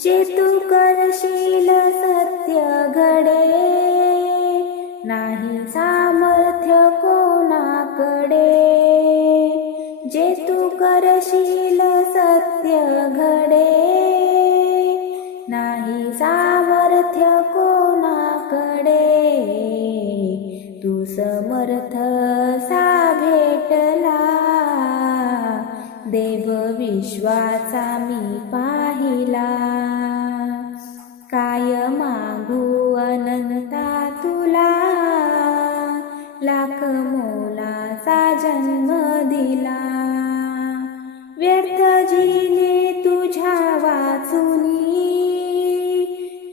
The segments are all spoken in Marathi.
जे तू करशील सत्य घडे नाही सामर्थ्य कोणाकडे. जे तू करशील सत्य घडे नाही सामर्थ्य कोणाकडे. तू समर्थ सा भेटला देव विश्वाचा लाख मोलाचा जन्म दिला. व्यर्थ जिने तुझ्या वाचुनी.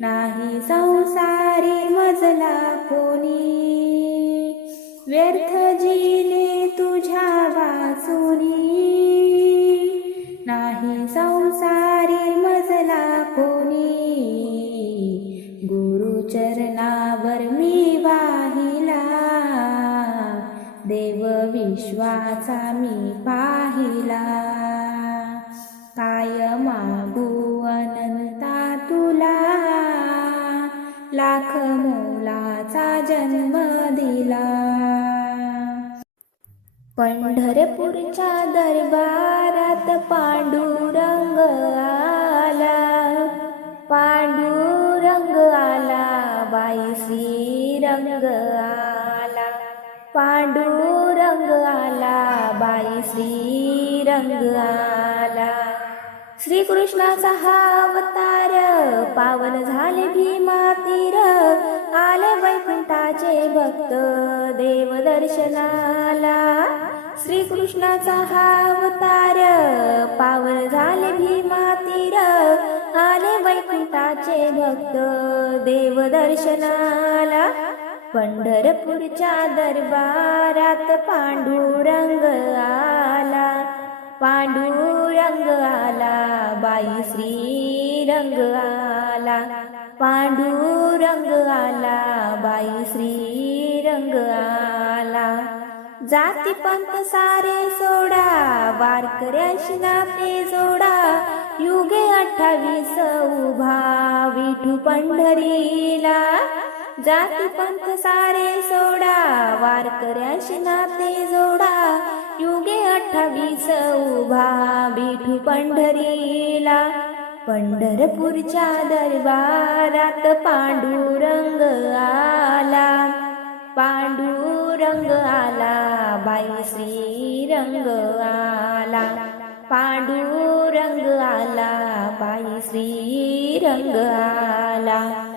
नाही संसारी मजला कोणी. व्यर्थ जिने तुझ्या वाचुनी. नाही संसारी मजला कोणी. गुरुचरणावर विश्वाचा मी पाहिला. काय मागू अनंता तुला? लाख मोलाचा जन्म दिला. पंढरपूरच्या दरबारात पांडुरंग आला. पांडुरंग आला बाई श्रीरंग पांडुरंग आला बाई श्रीरंग आला. श्रीकृष्णाचा हा अवतार पावन झाले भीमा तीर आले वैकुंठाचे भक्त देव दर्शनाला. श्रीकृष्णाचा हा अवतार पावन झाले भीमा तीर आले वैकुंठाचे भक्त देव दर्शनाला. पंढरपूरच्या दरबारात पांडुरंग आला. पांडुरंग आला बाई श्रीरंग आला. पांडुरंग आला बाई श्रीरंग आला. जाती पंत सारे सोडा वारकऱ्याशी नाते जोडा. युगे अठ्ठावीस उभा विठू पंढरीला जाती पंथ सारे सोडा वारकऱ्याशी नाते जोडा. युगे अठ्ठावीस उभा बिठू पंढरीला. पंढरपूरच्या दरबारात पांडुरंग आला. पांडुरंग आला बाई श्रीरंग आला. पांडुरंग आला बाई श्रीरंग आला.